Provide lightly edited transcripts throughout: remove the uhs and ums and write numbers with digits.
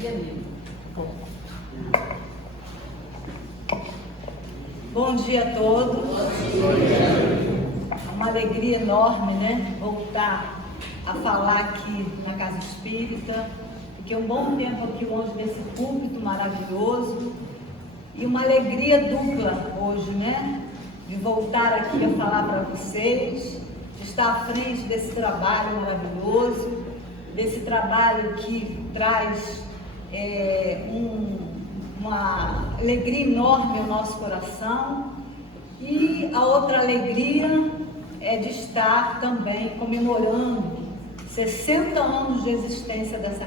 dia, amigo. Bom dia a todos. É uma alegria enorme, né? Voltar a falar aqui na Casa Espírita. Fiquei um bom tempo aqui longe desse púlpito maravilhoso. E uma alegria dupla hoje, né? De voltar aqui a falar para vocês, de estar à frente desse trabalho maravilhoso, desse trabalho que traz uma alegria enorme ao nosso coração. E a outra alegria é de estar também comemorando 60 anos de existência dessa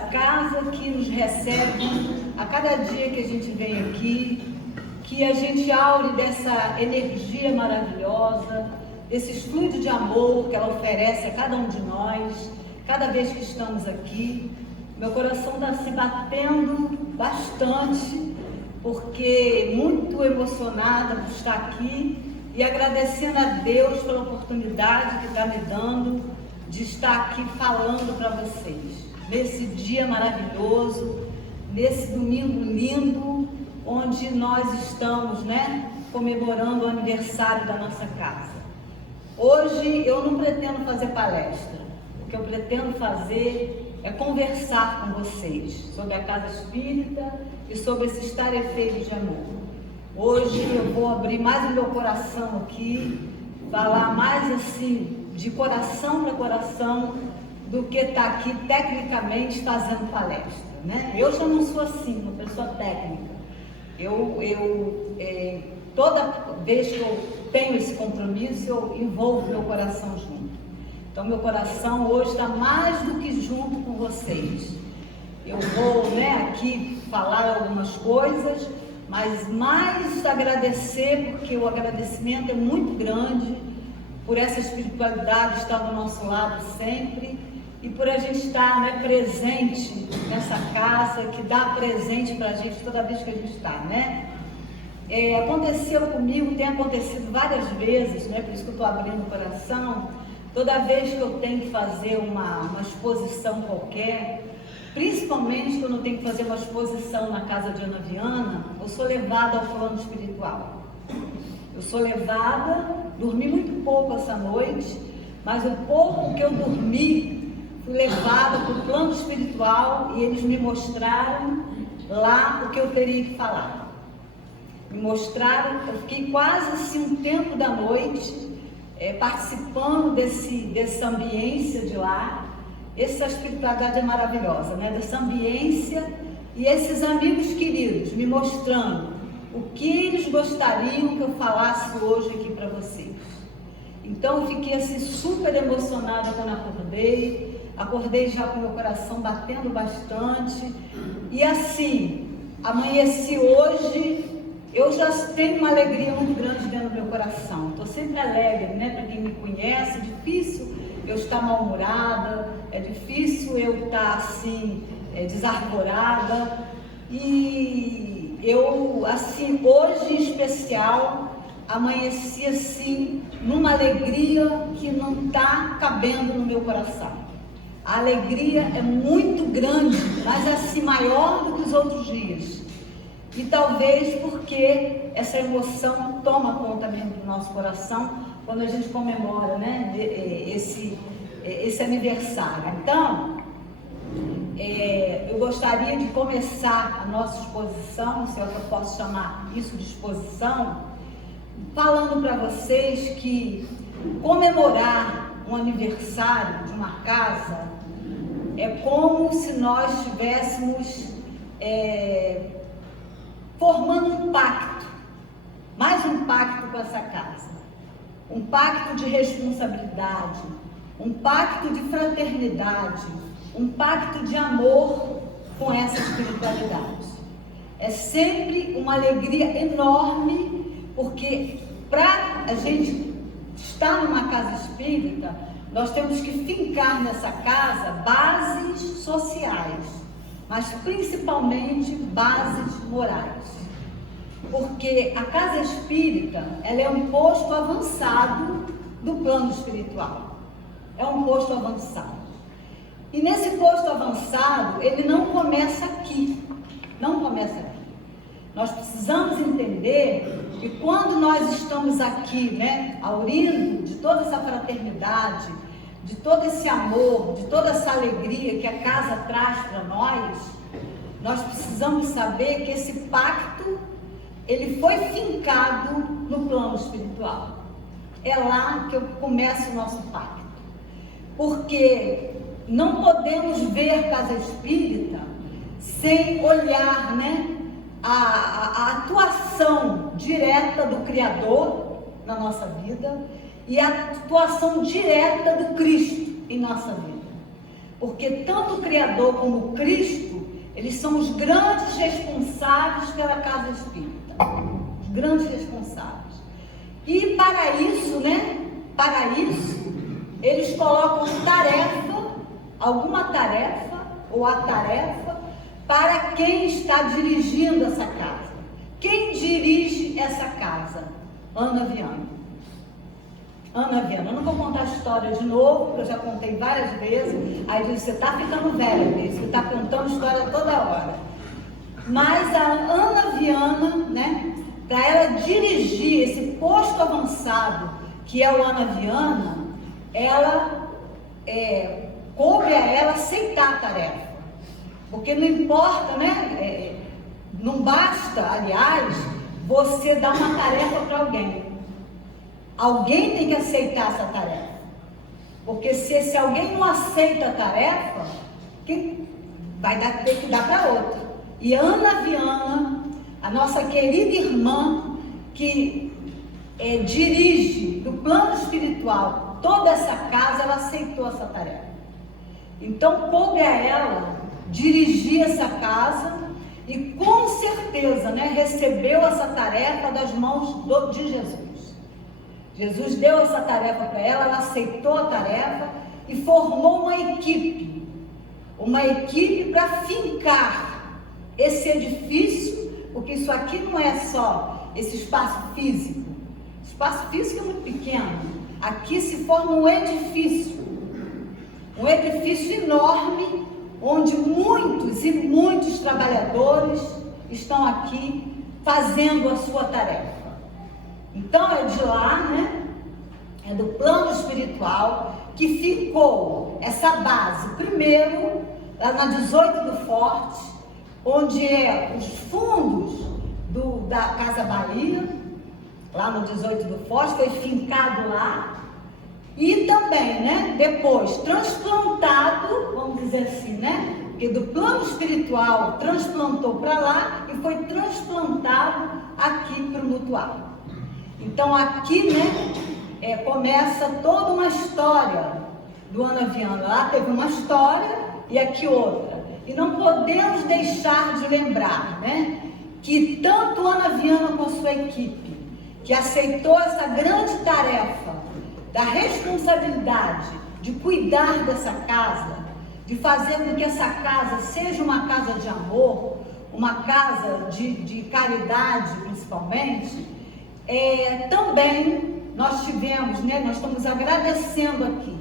casa que nos recebe a cada dia que a gente vem aqui, que a gente aure dessa energia maravilhosa, desse fluido de amor que ela oferece a cada um de nós, cada vez que estamos aqui. Meu coração está se batendo bastante, porque muito emocionada por estar aqui e agradecendo a Deus pela oportunidade que está me dando de estar aqui falando para vocês, nesse dia maravilhoso, nesse domingo lindo, onde nós estamos, né, comemorando o aniversário da nossa casa. Hoje eu não pretendo fazer palestra, o que eu pretendo fazer é conversar com vocês sobre a Casa Espírita e sobre esses tarefeiros de amor. Hoje eu vou abrir mais o meu coração aqui, falar mais assim, de coração para coração, do que estar aqui tecnicamente fazendo palestra, né? Eu já não sou assim, uma pessoa técnica. Toda vez que eu tenho esse compromisso, eu envolvo meu coração junto. Então, meu coração hoje está mais do que junto com vocês. Eu vou, né, aqui falar algumas coisas, mas mais agradecer, porque o agradecimento é muito grande por essa espiritualidade estar do nosso lado sempre e por a gente estar, né, presente nessa casa, que dá presente para a gente toda vez que a gente está, né? Aconteceu comigo, tem acontecido várias vezes, né? Por isso que eu estou abrindo o coração. Toda vez que eu tenho que fazer uma exposição qualquer, principalmente quando eu tenho que fazer uma exposição na casa de Ana Viana, eu sou levada ao plano espiritual. Eu sou levada, dormi muito pouco essa noite, mas o pouco que eu dormi, fui levada para o plano espiritual e eles me mostraram lá o que eu teria que falar. Me mostraram, eu fiquei quase assim um tempo da noite, participando dessa ambiência de lá. Essa espiritualidade é maravilhosa, né? Dessa ambiência e esses amigos queridos me mostrando o que eles gostariam que eu falasse hoje aqui para vocês. Então eu fiquei assim super emocionada quando acordei já com meu coração batendo bastante e assim, amanheci hoje. Eu já tenho uma alegria muito grande dentro do meu coração. Estou sempre alegre, né? Para quem me conhece, é difícil eu estar mal-humorada, é difícil eu estar assim, desarvorada. E eu, assim, hoje em especial, amanheci assim, numa alegria que não está cabendo no meu coração. A alegria é muito grande, mas assim, maior do que os outros dias. E talvez porque essa emoção toma conta mesmo do nosso coração quando a gente comemora, né, esse aniversário. Então, eu gostaria de começar a nossa exposição, se é que eu posso chamar isso de exposição, falando para vocês que comemorar um aniversário de uma casa é como se nós estivéssemos formando um pacto, mais um pacto com essa casa, um pacto de responsabilidade, um pacto de fraternidade, um pacto de amor com essa espiritualidade. É sempre uma alegria enorme, porque para a gente estar numa casa espírita, nós temos que fincar nessa casa bases sociais, mas principalmente bases morais. Porque a casa espírita, ela é um posto avançado do plano espiritual. É um posto avançado. E nesse posto avançado, ele não começa aqui, não começa aqui. Nós precisamos entender que quando nós estamos aqui, né, aurindo de toda essa fraternidade, de todo esse amor, de toda essa alegria que a casa traz para nós precisamos saber que esse pacto, ele foi fincado no plano espiritual. É lá que começa o nosso pacto. Porque não podemos ver casa espírita sem olhar, né, a atuação direta do Criador na nossa vida e a atuação direta do Cristo em nossa vida. Porque tanto o Criador como o Cristo, eles são os grandes responsáveis pela casa espírita. Os grandes responsáveis. E para isso, né, eles colocam alguma tarefa ou a tarefa para quem está dirigindo essa casa. Quem dirige essa casa? Ana Viana. Ana Viana, eu não vou contar a história de novo, porque eu já contei várias vezes. Aí diz, você está ficando velha, você está contando história toda hora. Mas a Ana Viana, né, para ela dirigir esse posto avançado, que é o Ana Viana, coube a ela aceitar a tarefa. Porque não importa, né, não basta, aliás, você dar uma tarefa para alguém. Alguém tem que aceitar essa tarefa. Porque se alguém não aceita a tarefa, quem vai ter que dar para outra. E a Ana Viana, a nossa querida irmã, que dirige do plano espiritual toda essa casa, ela aceitou essa tarefa. Então, coube a ela dirigir essa casa e com certeza, né, recebeu essa tarefa das mãos de Jesus. Jesus deu essa tarefa para ela, ela aceitou a tarefa e formou uma equipe para fincar esse edifício, porque isso aqui não é só esse espaço físico. O espaço físico é muito pequeno. Aqui se forma um edifício enorme, onde muitos e muitos trabalhadores estão aqui fazendo a sua tarefa. Então é de lá, né, é do plano espiritual que ficou essa base, primeiro, lá na 18 do Forte, onde os fundos da Casa Bahia, lá no 18 do Forte, foi fincado lá, e também, né, depois transplantado, vamos dizer assim, né, porque do plano espiritual transplantou para lá e foi transplantado aqui para o Mutual. Então aqui, né, começa toda uma história do Ana Viana. Lá teve uma história e aqui outra. E não podemos deixar de lembrar, né, que tanto Ana Viana com sua equipe, que aceitou essa grande tarefa da responsabilidade de cuidar dessa casa, de fazer com que essa casa seja uma casa de amor, uma casa de caridade principalmente, também nós tivemos, né, nós estamos agradecendo aqui,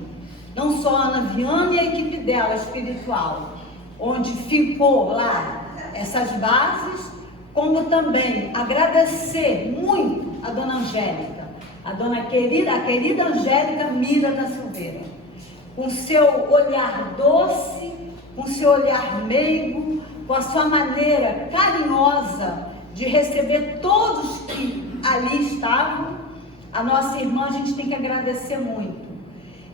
não só a Ana Viana e a equipe dela espiritual, onde ficou lá essas bases, como também agradecer muito a Dona Angélica, a querida Angélica Mira da Silveira, com seu olhar doce, com seu olhar meigo, com a sua maneira carinhosa de receber todos que ali estavam. A nossa irmã, a gente tem que agradecer muito.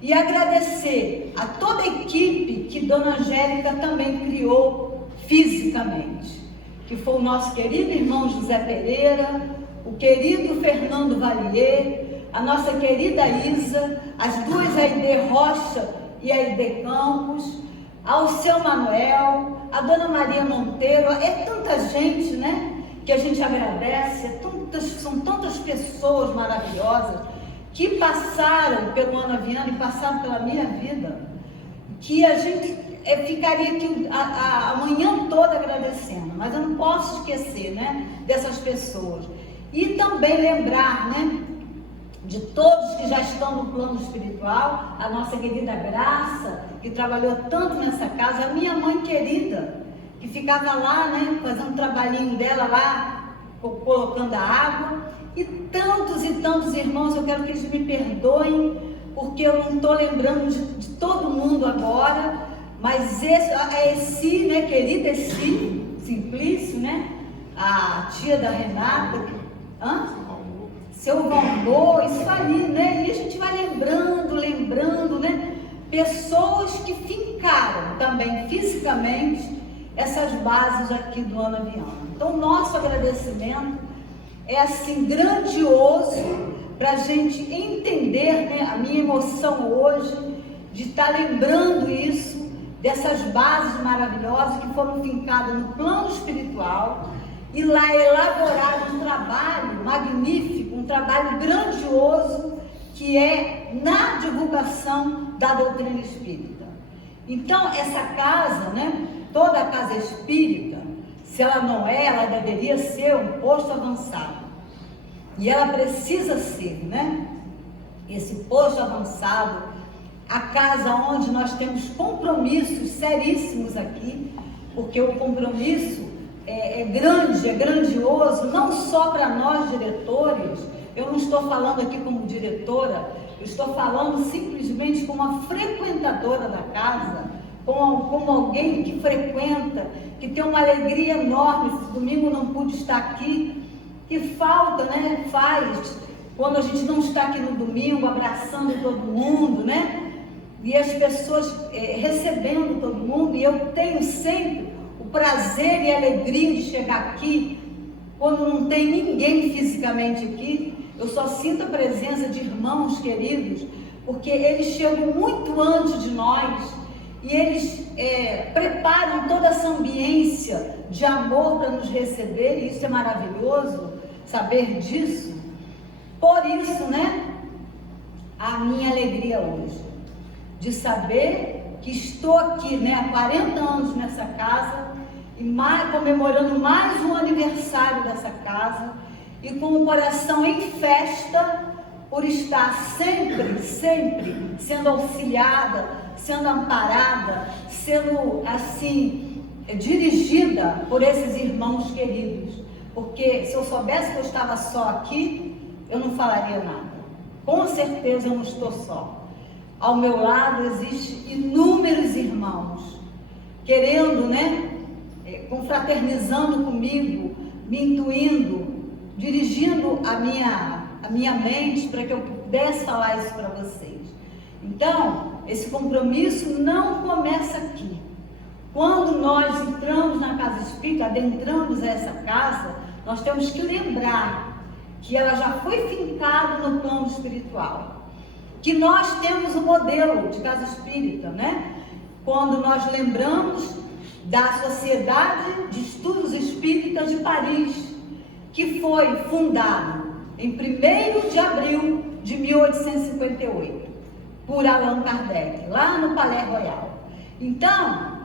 E agradecer a toda a equipe que Dona Angélica também criou fisicamente, que foi o nosso querido irmão José Pereira, o querido Fernando Valier, a nossa querida Isa, as duas Aide Rocha e Aide Campos, ao seu Manuel, a Dona Maria Monteiro. É tanta gente, né, que a gente agradece, são tantas pessoas maravilhosas que passaram pelo Ana Viana e passaram pela minha vida, que a gente ficaria aqui a manhã toda agradecendo, mas eu não posso esquecer, né, dessas pessoas. E também lembrar, né, de todos que já estão no plano espiritual, a nossa querida Graça, que trabalhou tanto nessa casa, a minha mãe querida, que ficava lá, né, fazendo um trabalhinho dela lá, colocando a água, e tantos irmãos. Eu quero que eles me perdoem, porque eu não estou lembrando de todo mundo agora, mas esse, né, querida Eci, Simplício, né, a tia da Renata, seu Valmor, isso aí, né, e a gente vai lembrando, né, pessoas que fincaram também fisicamente essas bases aqui do Ana Viana. Então, nosso agradecimento é assim grandioso para a gente entender, né, a minha emoção hoje de estar lembrando isso, dessas bases maravilhosas que foram fincadas no plano espiritual e lá elaborar um trabalho magnífico, um trabalho grandioso que é na divulgação da doutrina espírita. Então, essa casa, né, toda a casa espírita, se ela não é, ela deveria ser um posto avançado. E ela precisa ser, né? Esse posto avançado, a casa onde nós temos compromissos seríssimos aqui, porque o compromisso é grande, é grandioso, não só para nós diretores. Eu não estou falando aqui como diretora, eu estou falando simplesmente como uma frequentadora da casa, como alguém que frequenta, que tem uma alegria enorme. Esse domingo não pude estar aqui, que falta, né, faz, quando a gente não está aqui no domingo, abraçando todo mundo, né, e as pessoas recebendo todo mundo, e eu tenho sempre o prazer e a alegria de chegar aqui, quando não tem ninguém fisicamente aqui, eu só sinto a presença de irmãos queridos, porque eles chegam muito antes de nós, e eles preparam toda essa ambiência de amor para nos receber, e isso é maravilhoso, saber disso. Por isso, né, a minha alegria hoje, de saber que estou aqui, né, há 40 anos nessa casa, e comemorando mais um aniversário dessa casa, e com o coração em festa, por estar sempre sendo auxiliada, sendo amparada, sendo assim, dirigida por esses irmãos queridos. Porque se eu soubesse que eu estava só aqui, eu não falaria nada. Com certeza eu não estou só. Ao meu lado existem inúmeros irmãos, querendo, né, confraternizando comigo, me intuindo, dirigindo a minha mente para que eu pudesse falar isso para vocês. Então, esse compromisso não começa aqui. Quando nós entramos na casa espírita, adentramos essa casa, nós temos que lembrar que ela já foi fincada no plano espiritual, que nós temos o modelo de casa espírita, né? Quando nós lembramos da Sociedade de Estudos Espíritas de Paris, que foi fundado em 1º de abril de 1858, por Allan Kardec, lá no Palais Royal. Então,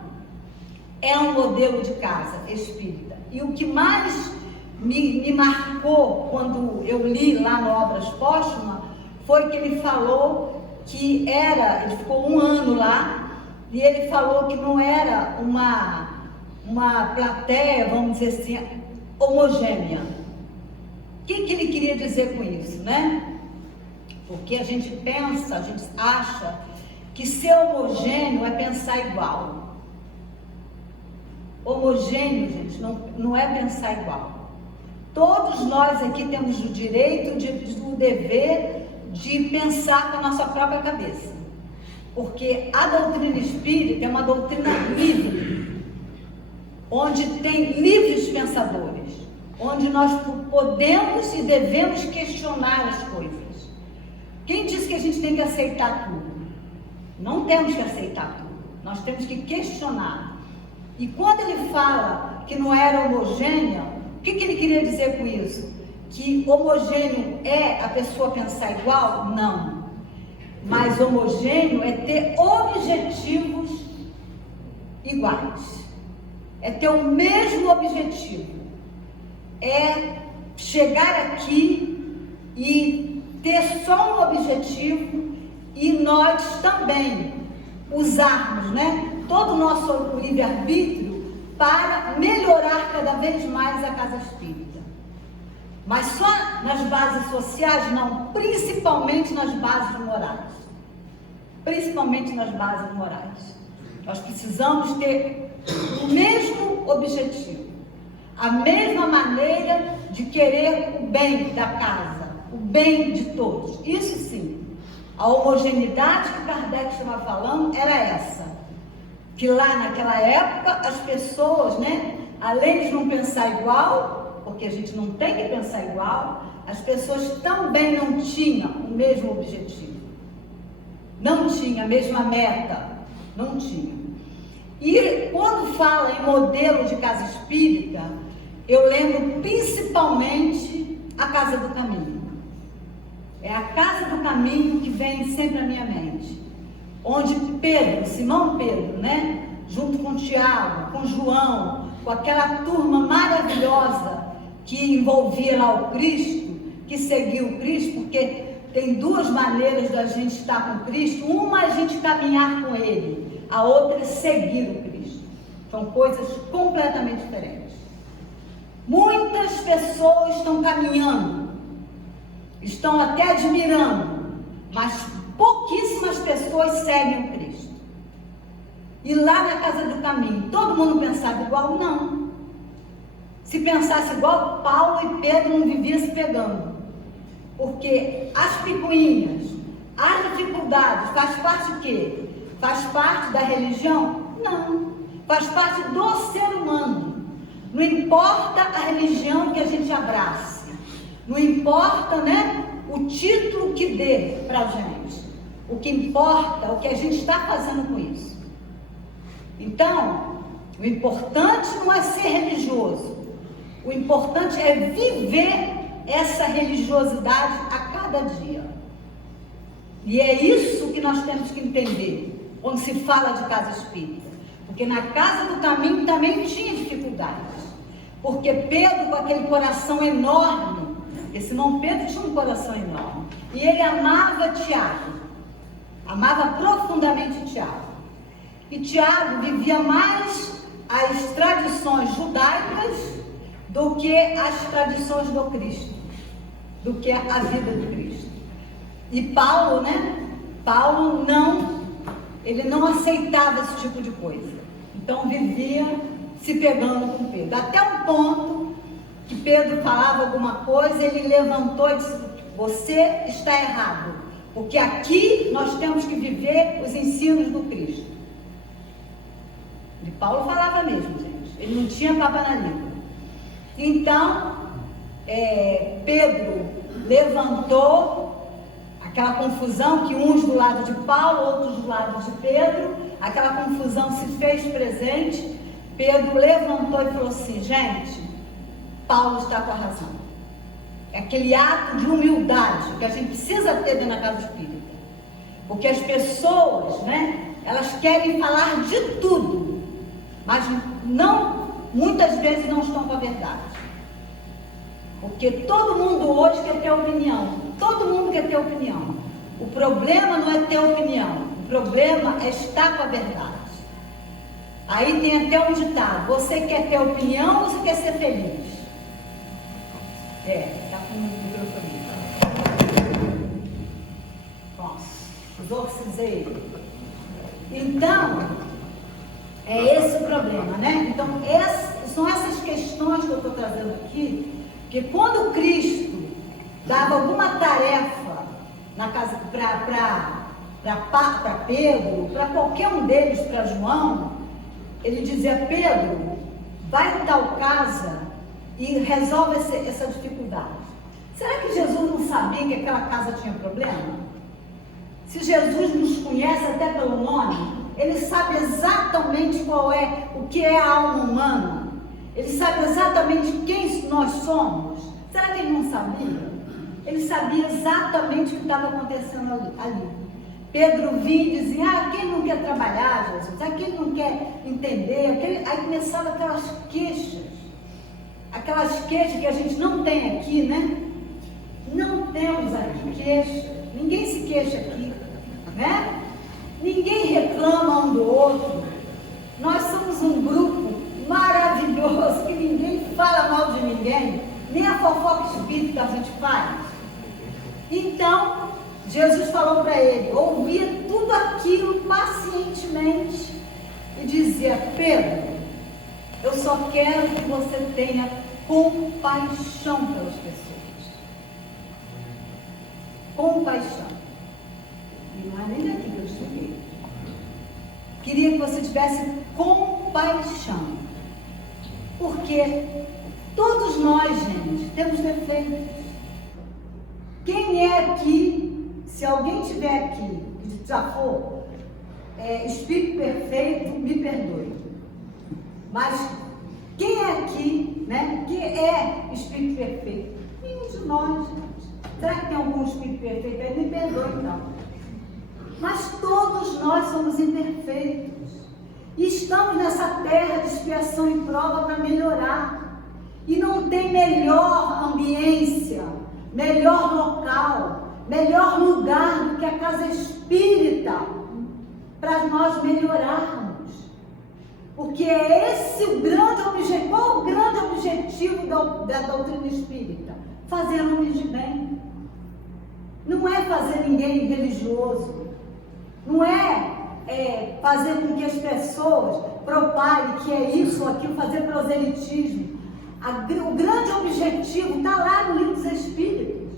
é um modelo de casa espírita. E o que mais me marcou quando eu li lá no Obras Póstumas foi que ele falou que ele ficou 1 ano lá, e ele falou que não era uma plateia, vamos dizer assim, homogênea. O que ele queria dizer com isso, né? Porque a gente pensa, a gente acha que ser homogêneo é pensar igual. Homogêneo, gente, não é pensar igual. Todos nós aqui temos o direito, o dever de pensar com a nossa própria cabeça. Porque a doutrina espírita é uma doutrina livre, onde tem livres pensadores, onde nós podemos e devemos questionar as coisas. Quem disse que a gente tem que aceitar tudo? Não temos que aceitar tudo, nós temos que questionar. E quando ele fala que não era homogênea, o que ele queria dizer com isso? Que homogêneo é a pessoa pensar igual? Não. Mas homogêneo é ter objetivos iguais. É ter o mesmo objetivo. É chegar aqui e ter só um objetivo e nós também usarmos, né, todo o nosso livre-arbítrio para melhorar cada vez mais a casa espírita. Mas só nas bases sociais, não, principalmente nas bases morais. Principalmente nas bases morais. Nós precisamos ter o mesmo objetivo, a mesma maneira de querer o bem da casa, o bem de todos. Isso sim. A homogeneidade que Kardec estava falando era essa. Que lá naquela época as pessoas, né, além de não pensar igual, porque a gente não tem que pensar igual, as pessoas também não tinham o mesmo objetivo. Não tinha a mesma meta. Não tinha. E quando fala em modelo de casa espírita, eu lembro principalmente a Casa do Caminho. É a Casa do Caminho que vem sempre à minha mente. Onde Pedro, Simão Pedro, né? Junto com Tiago, com João, com aquela turma maravilhosa que envolvia lá o Cristo, que seguiu o Cristo, porque tem duas maneiras da gente estar com Cristo. Uma é a gente caminhar com Ele, a outra é seguir o Cristo. São coisas completamente diferentes. Muitas pessoas estão caminhando, estão até admirando, mas pouquíssimas pessoas seguem o Cristo. E lá na Casa do Caminho, todo mundo pensava igual? Não. Se pensasse igual, Paulo e Pedro não viviam se pegando. Porque as picuinhas, as dificuldades, faz parte do quê? Faz parte da religião? Não. Faz parte do ser humano. Não importa a religião que a gente abrace. Não importa, né, o título que dê para a gente. O que importa é o que a gente está fazendo com isso. Então, o importante não é ser religioso. O importante é viver essa religiosidade a cada dia. E é isso que nós temos que entender quando se fala de casa espírita. Porque na Casa do Caminho também tinha dificuldades. Porque Pedro, com aquele coração enorme, esse Simão Pedro tinha um coração enorme. E ele amava Tiago. Amava profundamente Tiago. E Tiago vivia mais as tradições judaicas do que as tradições do Cristo, do que a vida do Cristo. E Paulo, né? Paulo ele não aceitava esse tipo de coisa. Então vivia se pegando com Pedro. Até um ponto que Pedro falava alguma coisa, ele levantou e disse: você está errado, porque aqui nós temos que viver os ensinos do Cristo. E Paulo falava mesmo, gente. Ele não tinha papa na língua. Então, Pedro levantou aquela confusão, que uns do lado de Paulo, outros do lado de Pedro, aquela confusão se fez presente. Pedro levantou e falou assim: gente, Paulo está com a razão. É aquele ato de humildade que a gente precisa ter dentro da casa espírita. Porque as pessoas, né, elas querem falar de tudo, mas muitas vezes não estão com a verdade. Porque todo mundo hoje quer ter opinião. Todo mundo quer ter opinião. O problema não é ter opinião. O problema é estar com a verdade. Aí tem até um ditado: você quer ter opinião ou você quer ser feliz? Está com o microfone. Nossa, precisei. Então, é esse o problema, né? Então, são essas questões que eu estou trazendo aqui, que quando Cristo dava alguma tarefa na casa para Pedro, para qualquer um deles, para João, ele dizia: Pedro, vai em tal casa e resolve essa dificuldade. Será que Jesus não sabia que aquela casa tinha problema? Se Jesus nos conhece até pelo nome, ele sabe exatamente o que é a alma humana. Ele sabe exatamente quem nós somos. Será que ele não sabia? Ele sabia exatamente o que estava acontecendo ali. Pedro vinha e dizia: quem não quer trabalhar, Jesus? Quem não quer entender? Aí começavam aquelas queixas que a gente não tem aqui, né? não temos aqui queixa, ninguém se queixa aqui, né? Ninguém reclama um do outro. Nós somos um grupo maravilhoso, que ninguém fala mal de ninguém, nem a fofoca espírita a gente faz. Então, Jesus falou para ele, ouvia tudo aquilo pacientemente e dizia: Pedro, eu só quero que você tenha compaixão pelas pessoas. Compaixão. E não é nem daqui que eu cheguei. Queria que você tivesse compaixão. Porque todos nós, gente, temos defeitos. Quem é aqui, se alguém estiver aqui, que já for espírito perfeito, me perdoe. Mas quem é aqui, né, que é espírito perfeito? Nenhum de nós, gente. Será que tem algum espírito perfeito aí? Me perdoe, então. Mas todos nós somos imperfeitos. E estamos nessa terra de expiação e prova para melhorar. E não tem melhor ambiência, melhor local, melhor lugar do que a casa espírita para nós melhorarmos. Porque é esse o grande objetivo. Qual o grande objetivo da doutrina espírita? Fazer homens de bem. Não é fazer ninguém religioso. Não é fazer com que as pessoas propaguem que é isso ou aquilo, fazer proselitismo. O grande objetivo está lá no Livro dos Espíritos.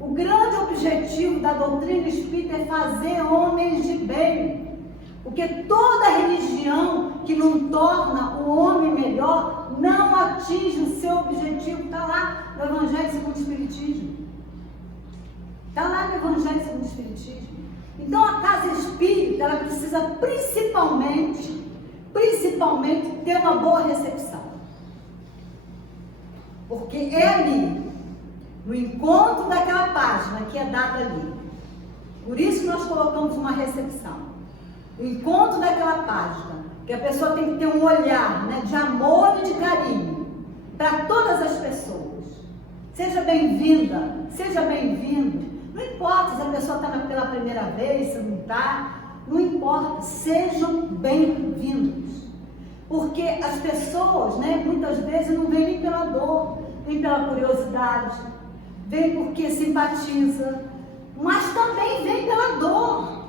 O grande objetivo da doutrina espírita é fazer homens de bem. Porque toda religião que não torna o homem melhor não atinge o seu objetivo. Está lá no Evangelho segundo o Espiritismo. Está lá no Evangelho segundo o Espiritismo. Então a casa espírita, ela precisa principalmente ter uma boa recepção. Porque é ali, no encontro daquela página que é dada ali. Por isso nós colocamos uma recepção. O encontro daquela página, que a pessoa tem que ter um olhar, né, de amor e de carinho para todas as pessoas. Seja bem-vinda, seja bem-vindo. Não importa se a pessoa está pela primeira vez, se não está, não importa, sejam bem-vindos. Porque as pessoas, né, muitas vezes não vêm nem pela dor, nem pela curiosidade, vem porque simpatiza, mas também vem pela dor.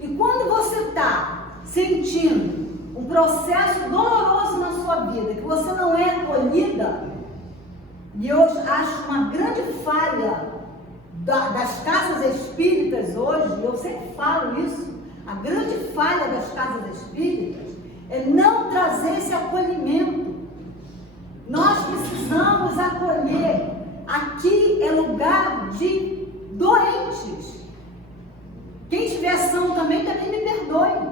E quando você está sentindo um processo doloroso na sua vida, que você não é acolhida, e eu acho uma grande falha das casas espíritas hoje, eu sempre falo isso, a grande falha das casas espíritas é não trazer esse acolhimento. Nós precisamos acolher. Aqui é lugar de doentes. Quem tiver são também me perdoe.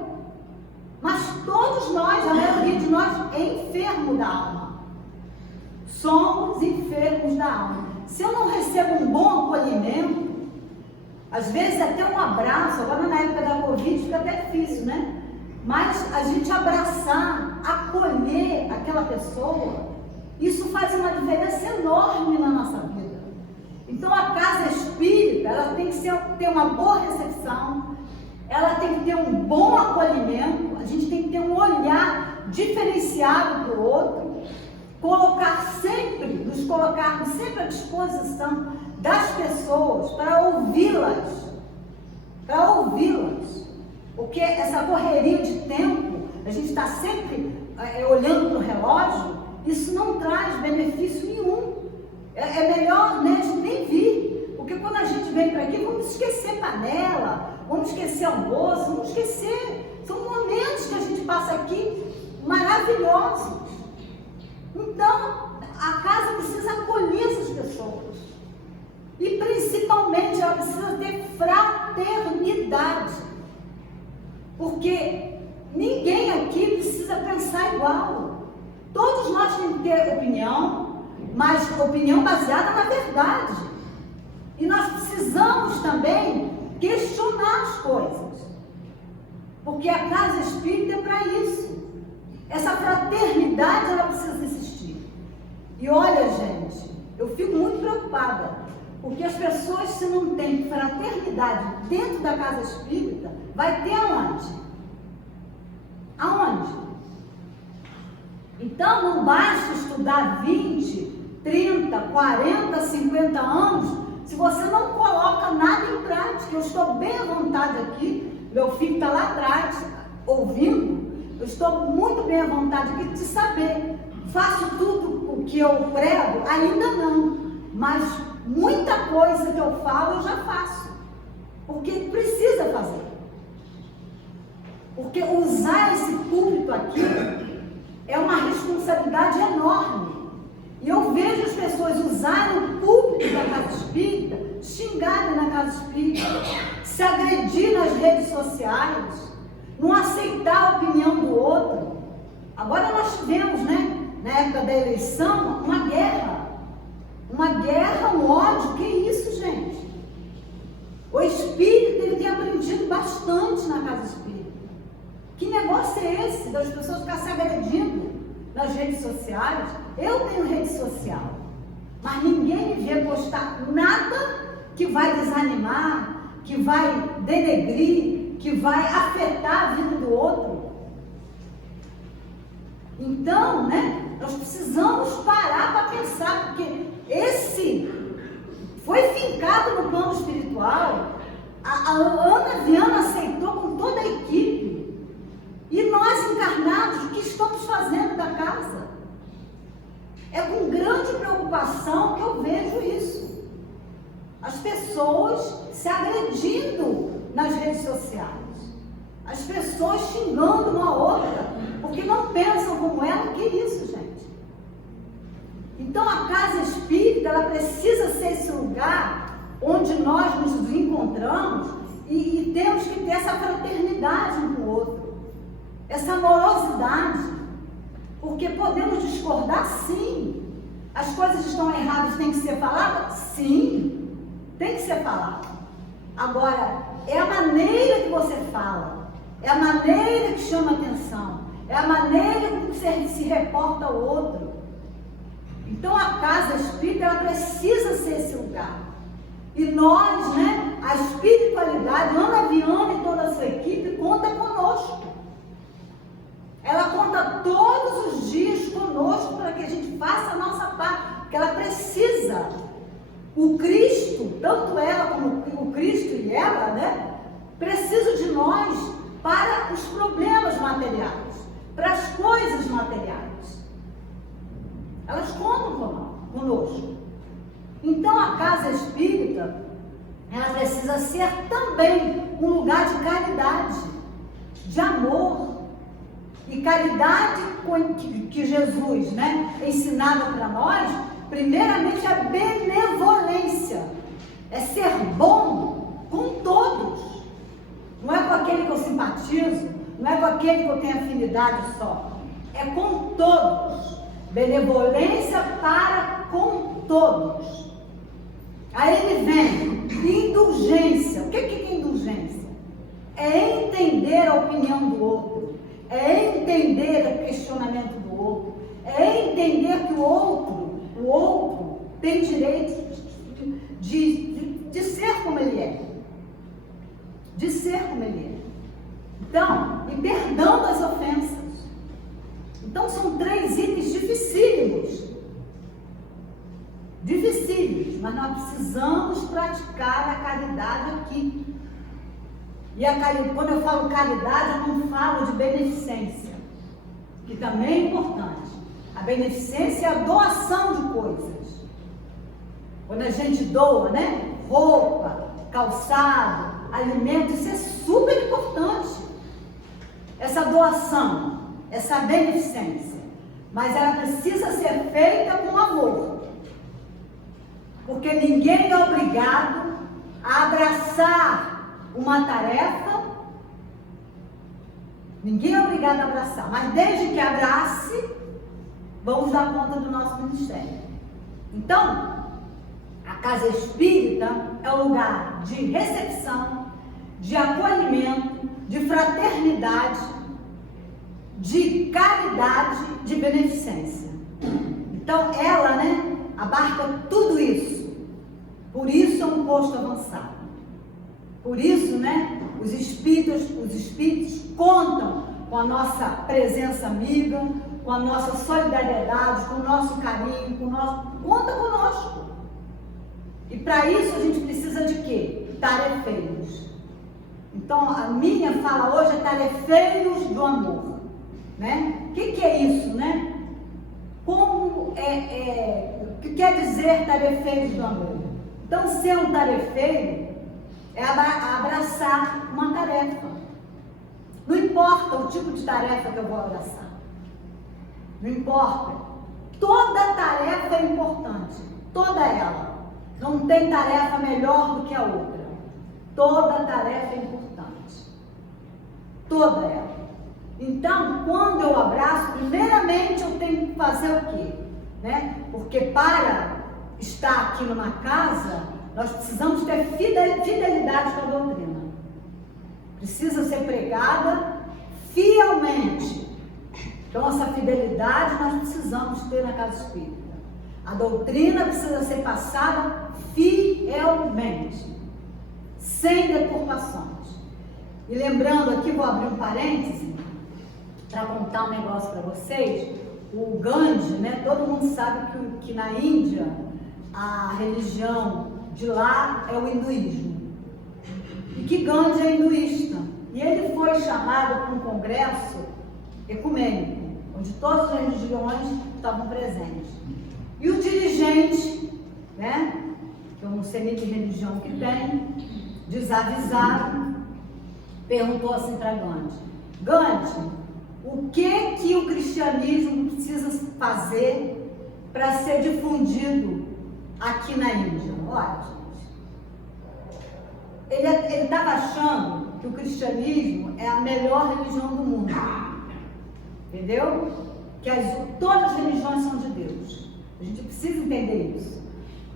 Mas todos nós, a maioria de nós, é enfermo da alma. Somos enfermos da alma. Se eu não recebo um bom acolhimento, às vezes até um abraço, agora na época da Covid fica até difícil, né? Mas a gente abraçar, acolher aquela pessoa, isso faz uma diferença enorme na nossa vida. Então a casa espírita, ela tem que ter uma boa recepção, ela tem que ter um bom acolhimento, a gente tem que ter um olhar diferenciado para o outro, nos colocarmos sempre à disposição das pessoas para ouvi-las. Porque essa correria de tempo, a gente está sempre olhando para o relógio, isso não traz benefício nenhum. É melhor, né, a gente nem vir, porque quando a gente vem para aqui, vamos esquecer panela, vamos esquecer almoço, vamos esquecer. São momentos que a gente passa aqui maravilhosos. Então, a casa precisa acolher essas pessoas. E principalmente ela precisa ter fraternidade. Porque ninguém aqui precisa pensar igual. Todos nós temos que ter opinião, mas opinião baseada na verdade. E nós precisamos também questionar as coisas. Porque a casa espírita é para isso. Essa fraternidade, ela precisa existir. E olha, gente, Eu fico muito preocupada, porque as pessoas, se não têm fraternidade dentro da casa espírita, vai ter aonde? Aonde? Então, não basta estudar 20, 30, 40, 50 anos, se você não coloca nada em prática. Eu estou bem à vontade aqui, meu filho está lá atrás, ouvindo, eu estou muito bem à vontade aqui de saber. Faço tudo o que eu prego? Ainda não, mas muita coisa que eu falo eu já faço, porque precisa fazer. Porque usar esse púlpito aqui é uma responsabilidade enorme. E eu vejo as pessoas usarem o púlpito da casa espírita, xingarem na casa espírita, se agredir nas redes sociais, não aceitar a opinião do outro. Agora nós tivemos, né, na época da eleição, uma guerra, um ódio. Que isso, gente? O espírito, ele tem aprendido bastante na casa espírita. Que negócio é esse das pessoas ficarem se agredindo nas redes sociais? Eu tenho rede social, mas ninguém me vê postar nada que vai desanimar, que vai denegrir, que vai afetar a vida do outro. Então, né, nós precisamos parar para pensar, porque esse foi fincado no plano espiritual. A Ana Viana aceitou com toda a equipe. E nós encarnados, o que estamos fazendo da casa? É com grande preocupação que eu vejo isso. As pessoas se agredindo nas redes sociais. As pessoas xingando uma outra, porque não pensam como ela. Que isso, gente? Então a casa espírita, ela precisa ser esse lugar onde nós nos encontramos e temos que ter essa fraternidade um com o outro, essa amorosidade, porque podemos discordar, sim. As coisas estão erradas, tem que ser falada? Sim, tem que ser falada. Agora, é a maneira que você fala, é a maneira que chama atenção, é a maneira que você se reporta ao outro. Então a casa espírita, ela precisa ser esse lugar. E nós, né, a espiritualidade, Ana Viana e toda a sua equipe conta conosco. Ela conta todos os dias conosco para que a gente faça a nossa parte, porque ela precisa. O Cristo, tanto ela como o Cristo e ela, né, precisam de nós para os problemas materiais, para as coisas materiais. Elas contam conosco. Então a casa espírita, ela precisa ser também um lugar de caridade, de amor. E caridade que Jesus, né, ensinava para nós, primeiramente a benevolência. É ser bom com todos. Não é com aquele que eu simpatizo, não é com aquele que eu tenho afinidade só. É com todos. Benevolência para com todos. Aí ele vem, indulgência. O que é indulgência? É entender a opinião do outro, é entender o questionamento do outro, é entender que o outro tem direito de ser como ele é. De ser como ele é. Então, e perdão das ofensas. Então são 3 itens dificílimos, mas nós precisamos praticar a caridade aqui. E quando eu falo caridade, eu não falo de beneficência, que também é importante. A beneficência é a doação de coisas. Quando a gente doa, né, roupa, calçado, alimento, isso é super importante. Essa doação, essa beneficência, mas ela precisa ser feita com amor, porque ninguém é obrigado a abraçar uma tarefa, ninguém é obrigado a abraçar, mas desde que abrace, vamos dar conta do nosso ministério. Então, a casa espírita é um lugar de recepção, de acolhimento, de fraternidade, de caridade, de beneficência. Então ela, né, abarca tudo isso. Por isso é um posto avançado. Por isso, né, os espíritos contam com a nossa presença amiga, com a nossa solidariedade, com o nosso carinho, conta conosco. E para isso a gente precisa de quê? Tarefeiros. Então a minha fala hoje é tarefeiros do amor, né? O que é isso, né? O que quer dizer tarefeiros do amor? Então, ser um tarefeiro é abraçar uma tarefa. Não importa o tipo de tarefa que eu vou abraçar. Não importa. Toda tarefa é importante. Toda ela. Não tem tarefa melhor do que a outra. Toda tarefa é importante. Toda ela. Então, quando eu abraço, primeiramente eu tenho que fazer o quê? Né? Porque para estar aqui numa casa, nós precisamos ter fidelidade com a doutrina. Precisa ser pregada fielmente. Então, essa fidelidade nós precisamos ter na casa espírita. A doutrina precisa ser passada fielmente, sem deturpações. E lembrando aqui, vou abrir um parêntese para contar um negócio para vocês. O Gandhi, né? Todo mundo sabe que na Índia a religião de lá é o hinduísmo. E que Gandhi é hinduísta. E ele foi chamado para um congresso ecumênico, onde todas as religiões estavam presentes. E o dirigente, né? Que eu não sei nem que religião que tem, desavisado, perguntou assim para Gandhi: Gandhi, o que o cristianismo precisa fazer para ser difundido aqui na Índia? Olha, gente, ele estava achando que o cristianismo é a melhor religião do mundo, entendeu? Que todas as religiões são de Deus. A gente precisa entender isso.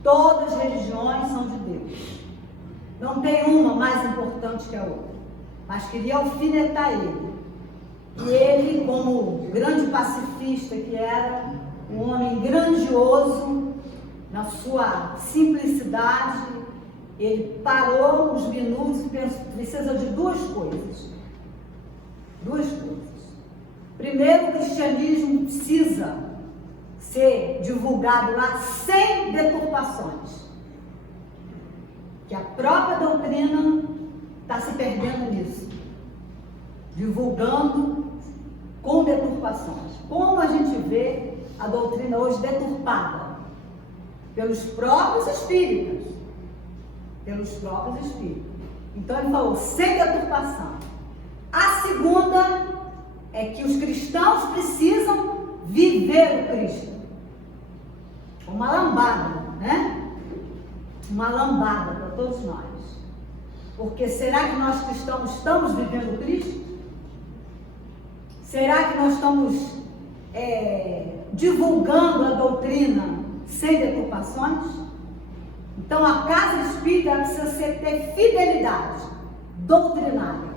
Todas as religiões são de Deus. Não tem uma mais importante que a outra. Mas queria alfinetar ele. E ele, como grande pacifista que era, um homem grandioso, na sua simplicidade, ele parou uns minutos e pensou: precisa de duas coisas. Duas coisas. Primeiro, o cristianismo precisa ser divulgado lá sem deturpações. Que a própria doutrina está se perdendo nisso. Divulgando com deturpações. Como a gente vê a doutrina hoje deturpada? Pelos próprios espíritos. Pelos próprios espíritos. Então ele falou, sem deturpação. A segunda é que os cristãos precisam viver o Cristo. Uma lambada, né? Uma lambada para todos nós. Porque será que nós cristãos estamos vivendo o Cristo? Será que nós estamos divulgando a doutrina sem deturpações? Então a casa espírita precisa ter fidelidade doutrinária.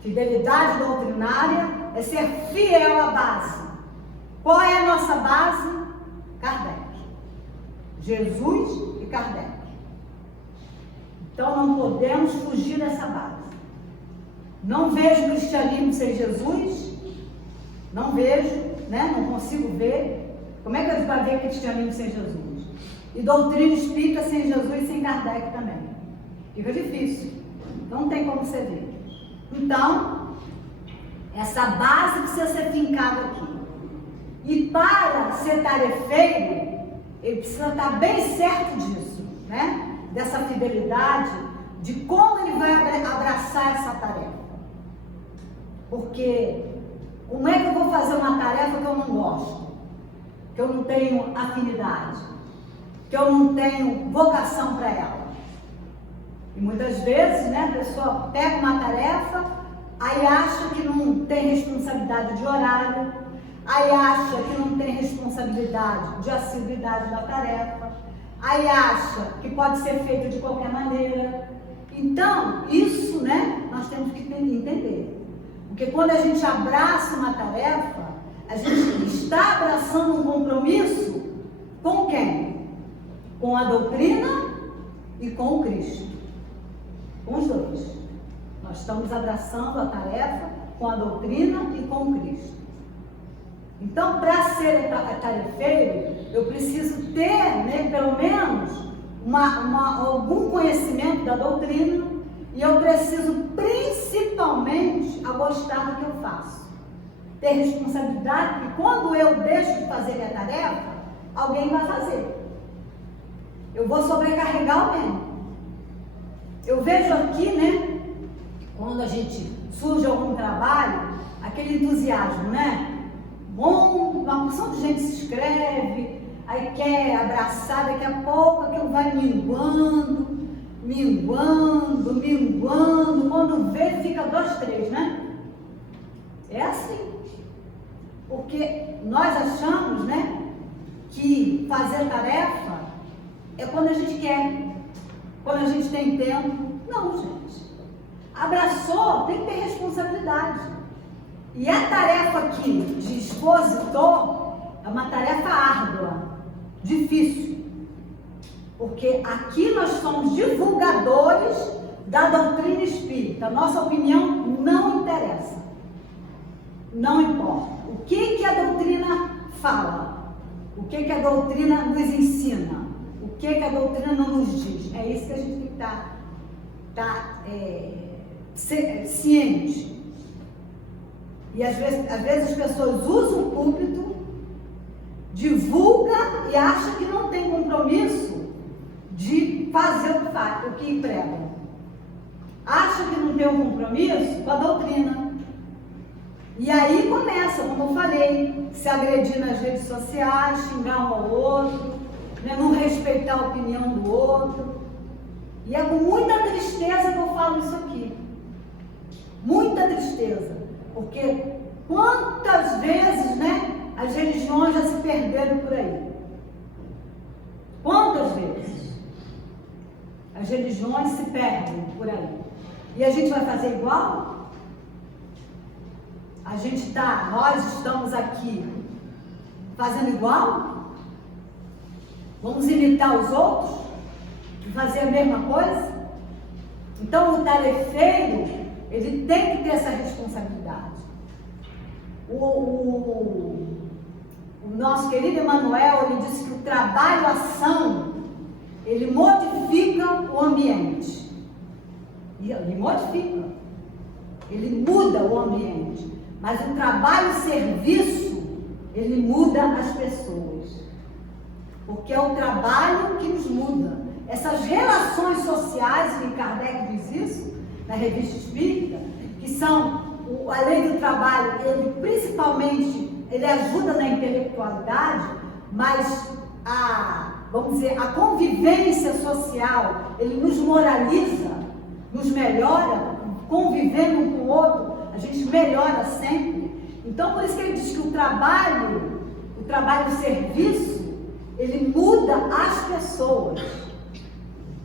Fidelidade doutrinária é ser fiel à base. Qual é a nossa base? Kardec. Jesus e Kardec. Então não podemos fugir dessa base. Não vejo cristianismo sem Jesus. Não vejo, né? Não consigo ver. Como é que a gente vai ver cristianismo sem Jesus? E doutrina espírita sem Jesus e sem Kardec também. Fica difícil. Não tem como você ver. Então, essa base precisa ser fincada aqui. E para ser tarefeiro, ele precisa estar bem certo disso, né? Dessa fidelidade, de como ele vai abraçar essa tarefa. Porque como é que eu vou fazer uma tarefa que eu não gosto? Que eu não tenho afinidade? Que eu não tenho vocação para ela? E muitas vezes, né, a pessoa pega uma tarefa, aí acha que não tem responsabilidade de horário, aí acha que não tem responsabilidade de assiduidade da tarefa, aí acha que pode ser feito de qualquer maneira. Então, isso, né, nós temos que entender. Porque quando a gente abraça uma tarefa, a gente está abraçando um compromisso com quem? com a doutrina e com o Cristo. Com os dois. Nós estamos abraçando a tarefa com a doutrina e com o Cristo. Então, para ser tarefeiro, eu preciso ter, né, pelo menos, algum conhecimento da doutrina, e eu preciso principalmente a gostar do que eu faço. Ter responsabilidade, porque quando eu deixo de fazer minha tarefa, alguém vai fazer. Eu vou sobrecarregar alguém. Eu vejo aqui, né, quando a gente surge algum trabalho, aquele entusiasmo, né? Bom, uma porção de gente se inscreve, aí quer abraçar, daqui a pouco aquilo vai minguando, quando vê fica 2, 3, né? É assim. Porque nós achamos, né, que fazer tarefa é quando a gente quer, quando a gente tem tempo. Não, gente. Abraçou, tem que ter responsabilidade. E a tarefa aqui de expositor é uma tarefa árdua, difícil. Porque aqui nós somos divulgadores da doutrina espírita. Nossa opinião não interessa. Não importa. O que a doutrina fala? O que a doutrina nos ensina? O que a doutrina não nos diz? É isso que a gente tem que estar ciente. E às vezes as pessoas usam o púlpito, divulga e acha que não tem compromisso de fazer o que pregam. Acha que não tem um compromisso com a doutrina. E aí começa, como eu falei, se agredir nas redes sociais, xingar um ao outro, né, não respeitar a opinião do outro. E é com muita tristeza que eu falo isso aqui. Muita tristeza. Porque quantas vezes, né, as religiões já se perderam por aí? Quantas vezes as religiões se perdem por aí? E a gente vai fazer igual? Nós estamos aqui fazendo igual? Vamos imitar os outros? E fazer a mesma coisa? Então o tarefeiro, ele tem que ter essa responsabilidade. O nosso querido Emmanuel, ele disse que o trabalho-ação, ele modifica o ambiente. E ele modifica. Ele muda o ambiente. Mas o trabalho-serviço, ele muda as pessoas. Porque é o trabalho que nos muda. Essas relações sociais, e Kardec diz isso, na Revista Espírita, que são, além do trabalho, ele principalmente, ele ajuda na intelectualidade, mas vamos dizer, a convivência social, ele nos moraliza, nos melhora, convivendo um com o outro, a gente melhora sempre. Então, por isso que ele diz que o trabalho de serviço, ele muda as pessoas.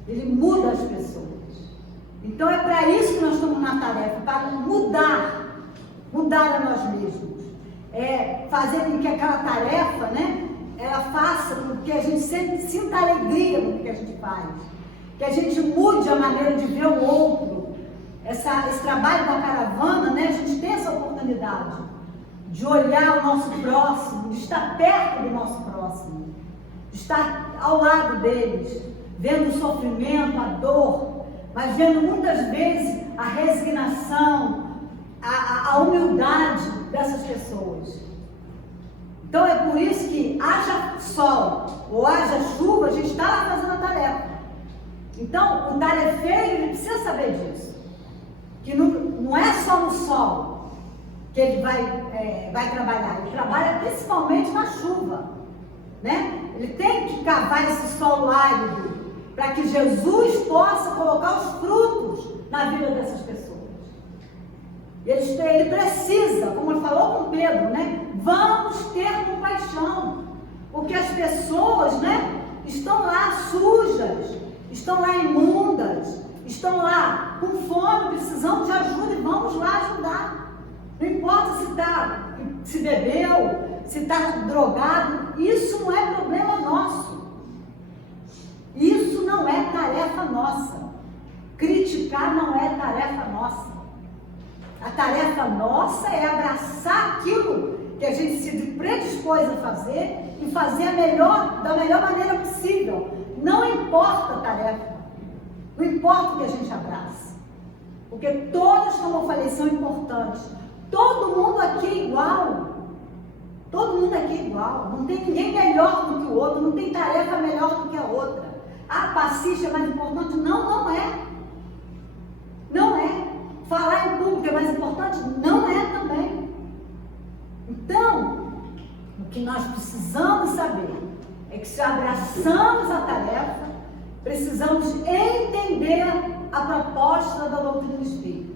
Ele muda as pessoas. Então é para isso que nós estamos na tarefa, para mudar a nós mesmos. Fazer com que aquela tarefa, né, ela faça com que a gente sinta alegria no que a gente faz. Que a gente mude a maneira de ver o outro. Esse trabalho da caravana, né, a gente tem essa oportunidade de olhar o nosso próximo, de estar perto do nosso próximo, de estar ao lado deles, vendo o sofrimento, a dor, mas vendo muitas vezes a resignação, a humildade dessas pessoas. Então é por isso que haja sol ou haja chuva, a gente está lá fazendo a tarefa. Então o tarefeiro, ele precisa saber disso. Que não é só no sol que ele vai trabalhar, ele trabalha principalmente na chuva, né? Ele tem que cavar esse solo árido para que Jesus possa colocar os frutos na vida dessas pessoas. Ele precisa, como ele falou com Pedro, né? Vamos ter compaixão, porque as pessoas, né, estão lá sujas, estão lá imundas, estão lá com fome, precisando de ajuda, e vamos lá ajudar. Não importa se bebeu, se está drogado, isso não é problema nosso. não é tarefa nossa. Criticar não é tarefa nossa. A tarefa nossa é abraçar aquilo que a gente se predispôs a fazer e fazer da melhor maneira possível. Não importa a tarefa, não importa o que a gente abraça, porque todas, como eu falei, são importantes. Todo mundo aqui é igual. Todo mundo aqui é igual. Não tem ninguém melhor do que o outro, não tem tarefa melhor do que a outra. Ah, passista é mais importante? Não, não é. Não é. Falar em público é mais importante? Não é também. Então, o que nós precisamos saber é que se abraçamos a tarefa, precisamos entender a proposta da doutrina espírita.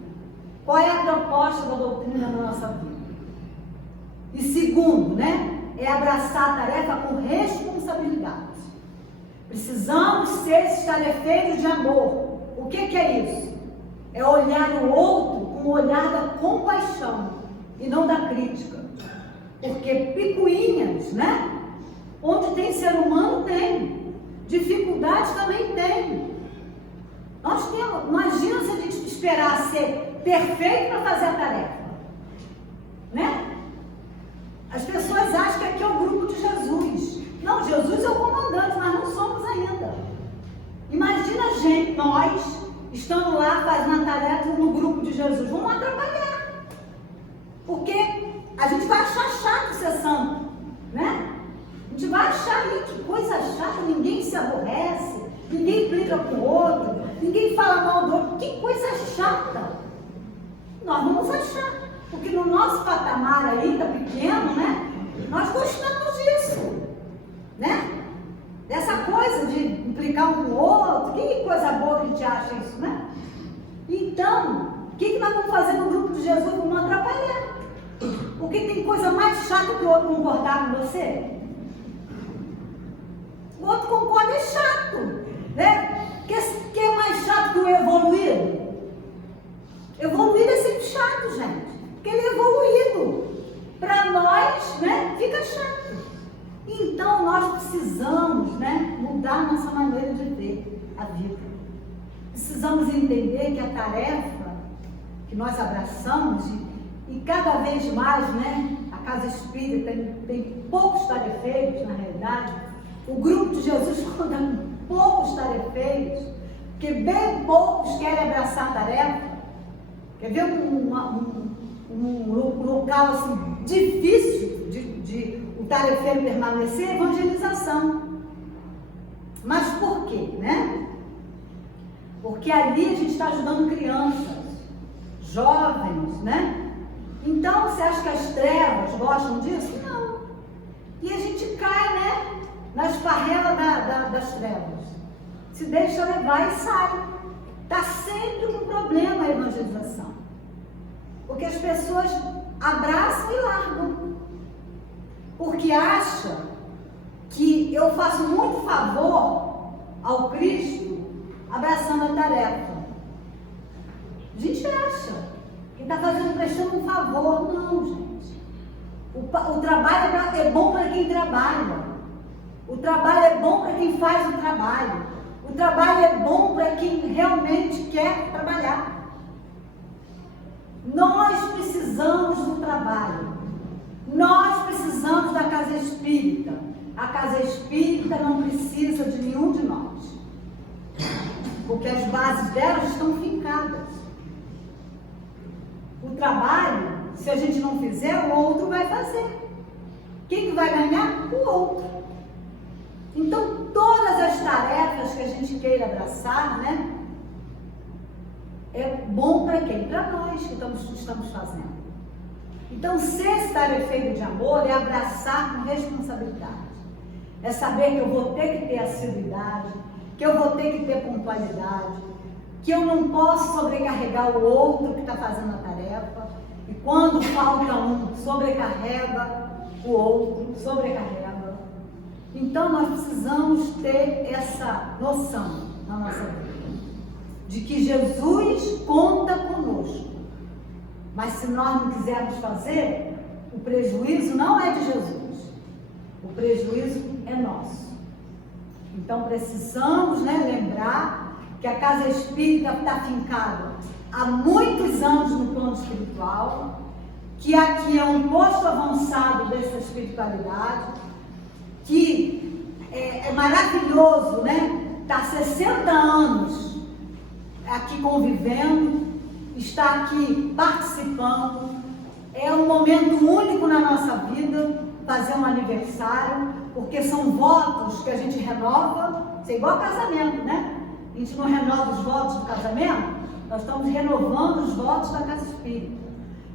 Qual é a proposta da doutrina na nossa vida? E segundo, é abraçar a tarefa com responsabilidade. Precisamos ser esses tarefeiros de amor. O que é isso? É olhar o outro com o olhar da compaixão e não da crítica. Porque picuinhas, onde tem ser humano tem. Dificuldades também tem. Nós temos, imagina se a gente esperar ser perfeito para fazer a tarefa. As pessoas acham que aqui é o grupo de Jesus. Não, Jesus é o comandante, mas não somos ainda. Imagina a gente, nós, estando lá fazendo a tarefa no grupo de Jesus. Vamos atrapalhar. Porque a gente vai achar chato ser santo. A gente vai achar ali que coisa chata, ninguém se aborrece, ninguém briga com o outro, ninguém fala mal do outro. Que coisa chata. Nós vamos achar. Porque no nosso patamar aí, tá pequeno, nós gostamos disso, dessa coisa de implicar um com o outro. Que coisa boa que a gente acha isso, Então, o que nós vamos fazer no grupo de Jesus? Vamos atrapalhar. Porque tem coisa mais chata que o outro concordar com você. O outro concorda é chato, que é mais chato que o evoluído? Evoluído é sempre chato, gente. Porque ele é evoluído. Para nós, fica chato. Então, nós precisamos, mudar nossa maneira de ver a vida. Precisamos entender que a tarefa que nós abraçamos, e cada vez mais, a Casa Espírita tem poucos tarefeiros, na realidade. O grupo de Jesus conta poucos tarefeiros, porque bem poucos querem abraçar a tarefa. Quer ver um local assim, difícil de o tarefeiro permanecer? É evangelização. Mas por quê? Porque ali a gente está ajudando crianças, jovens, Então, você acha que as trevas gostam disso? Não. E a gente cai, na esparrela das trevas. Se deixa levar e sai. Está sempre com problema a evangelização. Porque as pessoas abraçam e largam. Porque acham que eu faço muito favor ao Cristo abraçando a tarefa. A gente acha que está prestando um favor. Não, gente. O trabalho é bom para quem trabalha. O trabalho é bom para quem faz o trabalho. O trabalho é bom para quem realmente quer trabalhar. Nós precisamos do trabalho. Nós precisamos da Casa Espírita. A Casa Espírita não precisa de nenhum de nós. Porque as bases delas estão fincadas. O trabalho, se a gente não fizer, o outro vai fazer. Quem que vai ganhar? O outro. Então, todas as tarefas que a gente queira abraçar, é bom para quem? Para nós que estamos fazendo. Então, ser esse tarefeiro de amor é abraçar com responsabilidade. É saber que eu vou ter que ter assiduidade, que eu vou ter que ter pontualidade, que eu não posso sobrecarregar o outro que está fazendo a tarefa. E quando falta um, sobrecarrega o outro, sobrecarrega. Então, nós precisamos ter essa noção na nossa vida, de que Jesus conta conosco. Mas se nós não quisermos fazer, o prejuízo não é de Jesus. O prejuízo é nosso. Então precisamos, né, lembrar que a casa espírita está fincada há muitos anos no plano espiritual, que aqui é um posto avançado dessa espiritualidade, que é maravilhoso, né? Está há 60 anos aqui convivendo, está aqui participando. É um momento único na nossa vida, fazer um aniversário, porque são votos que a gente renova. Isso é igual casamento, né? A gente não renova os votos do casamento, nós estamos renovando os votos da casa espírita,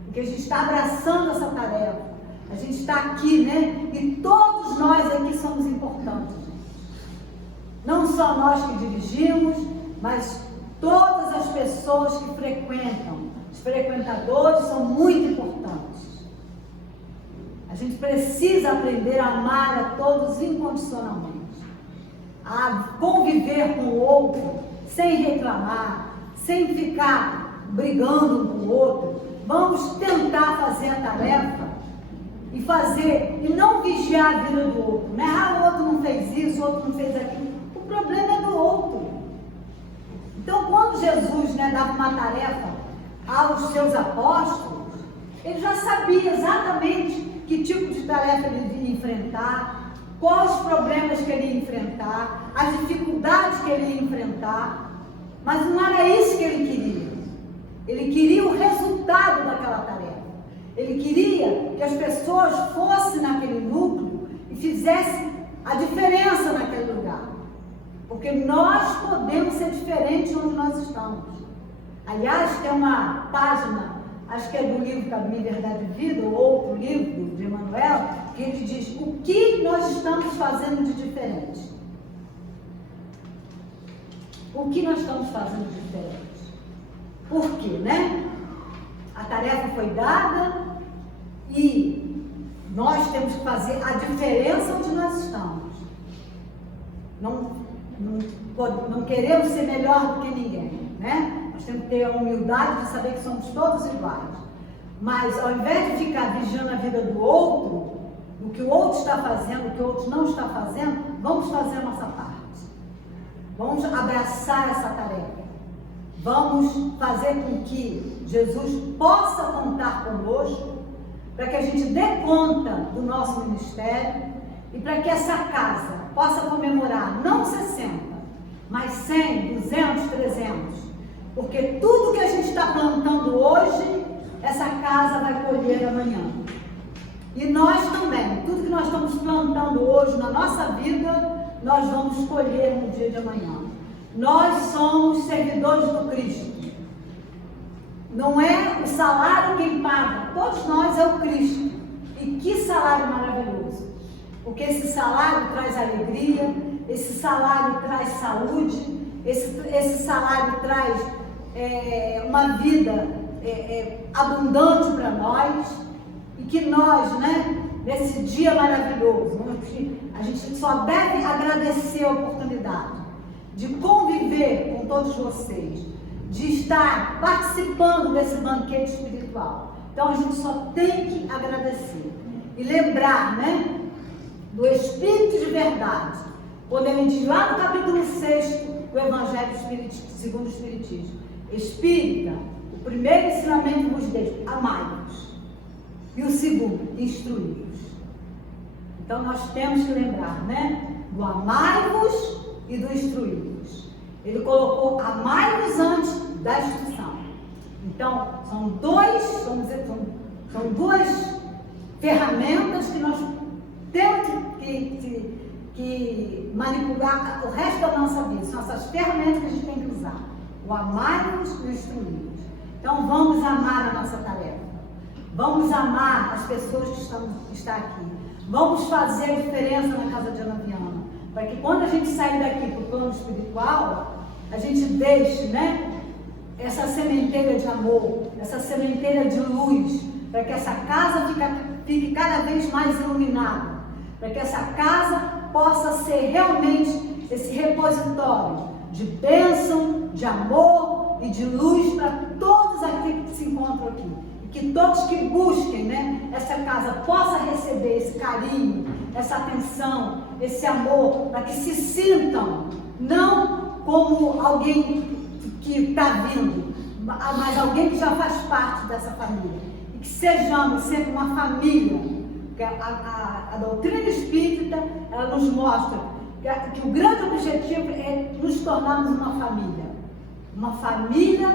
porque a gente está abraçando essa tarefa, a gente está aqui, né? E todos nós aqui somos importantes, gente. Não só nós que dirigimos, mas todas as pessoas que frequentam, os frequentadores são muito importantes. A gente precisa aprender a amar a todos incondicionalmente, a conviver com o outro sem reclamar, sem ficar brigando um com o outro. Vamos tentar fazer a tarefa e não vigiar a vida do outro, né? O outro não fez isso, o outro não fez aquilo. O problema é do outro. Então, quando Jesus, né, dava uma tarefa aos seus apóstolos, ele já sabia exatamente que tipo de tarefa ele ia enfrentar, quais os problemas que ele ia enfrentar, as dificuldades que ele ia enfrentar, mas não era isso que ele queria. Ele queria o resultado daquela tarefa. Ele queria que as pessoas fossem naquele núcleo e fizessem a diferença naquele lugar. Porque nós podemos ser diferentes onde nós estamos. Aliás, tem uma página, acho que é do livro Caminho, Verdade e Vida, ou outro livro de Emmanuel, que ele diz: o que nós estamos fazendo de diferente? O que nós estamos fazendo de diferente? Por quê, né? A tarefa foi dada e nós temos que fazer a diferença onde nós estamos. Não queremos ser melhor do que ninguém, né? Nós temos que ter a humildade de saber que somos todos iguais. Mas ao invés de ficar vigiando a vida do outro, o que o outro está fazendo, o que o outro não está fazendo, vamos fazer a nossa parte. Vamos abraçar essa tarefa. Vamos fazer com que Jesus possa contar conosco, para que a gente dê conta do nosso ministério e para que essa casa possa comemorar não 60, mas 100, 200, 300. Porque tudo que a gente está plantando hoje, essa casa vai colher amanhã. E nós também, tudo que nós estamos plantando hoje na nossa vida, nós vamos colher no dia de amanhã. Nós somos servidores do Cristo. Não é o salário quem paga, todos nós é o Cristo. E que salário maravilhoso! Porque esse salário traz alegria, esse salário traz saúde, esse salário traz uma vida abundante para nós, e que nós, né, nesse dia maravilhoso, a gente só deve agradecer a oportunidade de conviver com todos vocês, de estar participando desse banquete espiritual. Então a gente só tem que agradecer e lembrar, né, do Espírito de verdade, quando ele diz lá no capítulo 6 do Evangelho segundo o Espiritismo: Espírita, o primeiro ensinamento vos deixo, amai-vos, e o segundo, instruí-vos. Então nós temos que lembrar, né, do amai-vos e do instruí-vos. Ele colocou amai-vos antes da instrução. Então são duas ferramentas que nós temos que manipular o resto da nossa vida. São essas ferramentas que a gente tem que usar: o amar-nos e o instruir-nos. Então vamos amar a nossa tarefa, vamos amar as pessoas que estão aqui, vamos fazer a diferença na casa de Ana Viana, para que quando a gente sair daqui para o plano espiritual, a gente deixe, né, essa sementeira de amor, essa sementeira de luz, para que essa casa fique cada vez mais iluminada, para que essa casa possa ser realmente esse repositório de bênção, de amor e de luz para todos aqueles que se encontram aqui. E que todos que busquem, né, essa casa possa receber esse carinho, essa atenção, esse amor, para que se sintam não como alguém que está vindo, mas alguém que já faz parte dessa família. E que sejamos sempre uma família. A doutrina espírita, ela nos mostra que o grande objetivo é nos tornarmos uma família. Uma família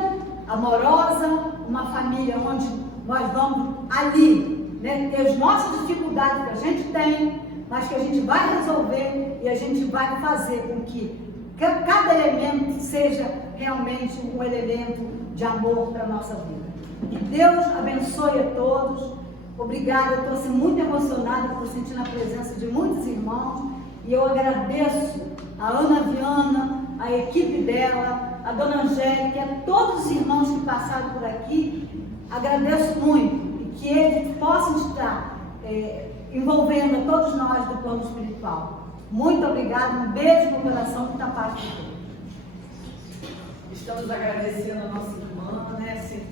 amorosa, uma família onde nós vamos ali, né, ter as nossas dificuldades que a gente tem, mas que a gente vai resolver e a gente vai fazer com que cada elemento seja realmente um elemento de amor para a nossa vida. Que Deus abençoe a todos. Obrigada, eu estou assim, muito emocionada por sentir a presença de muitos irmãos e eu agradeço a Ana Viana, a equipe dela, a Dona Angélica, a todos os irmãos que passaram por aqui. Agradeço muito e que eles possam estar envolvendo a todos nós do plano espiritual. Muito obrigada, um beijo no coração que está parte de Deus. Estamos agradecendo a nossa irmã, né?